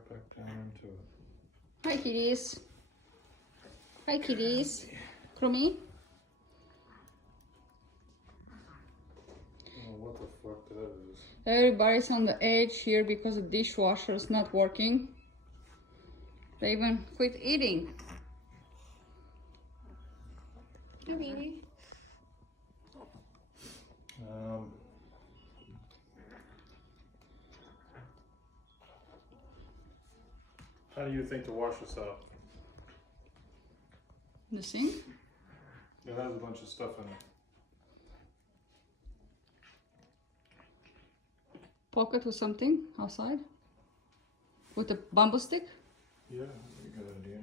right back down into it. Hi, kitties. Hi, kitties. Crummy? I don't know what the fuck that is. Everybody's on the edge here because the dishwasher is not working. They even quit eating. Hi, baby. How do you think to wash this out? The sink? It has a bunch of stuff in it. Pocket or something outside? With a bamboo stick? Yeah, that's a good idea.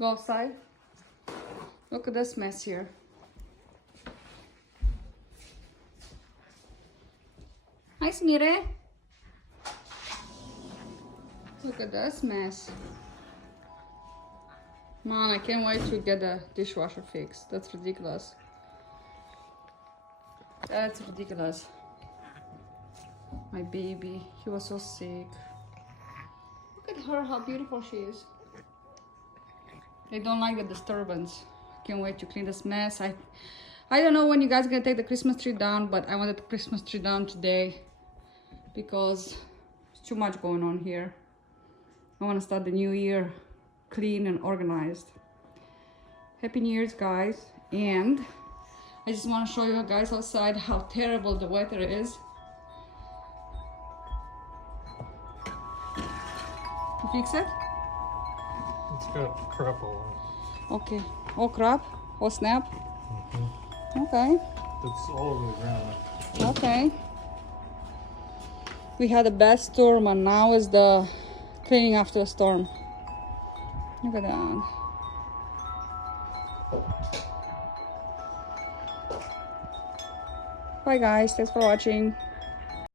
Go outside. Look at this mess here. Hi, Smire. Look at this mess. Man, I can't wait to get the dishwasher fixed. That's ridiculous. That's ridiculous. My baby, he was so sick. Look at her, how beautiful she is. They don't like the disturbance. Can't wait to clean this mess. I don't know when you guys are gonna take the Christmas tree down, but I wanted the Christmas tree down today because there's too much going on here. I want to start the new year clean and organized. Happy New Year's, guys. And I just want to show you guys outside how terrible the weather is. You fix it? It's got crap all on it. Okay. Oh crap. Oh snap. Okay. It's all over the ground. Okay. We had a bad storm and now is the cleaning after the storm. Look at that. Bye guys, thanks for watching.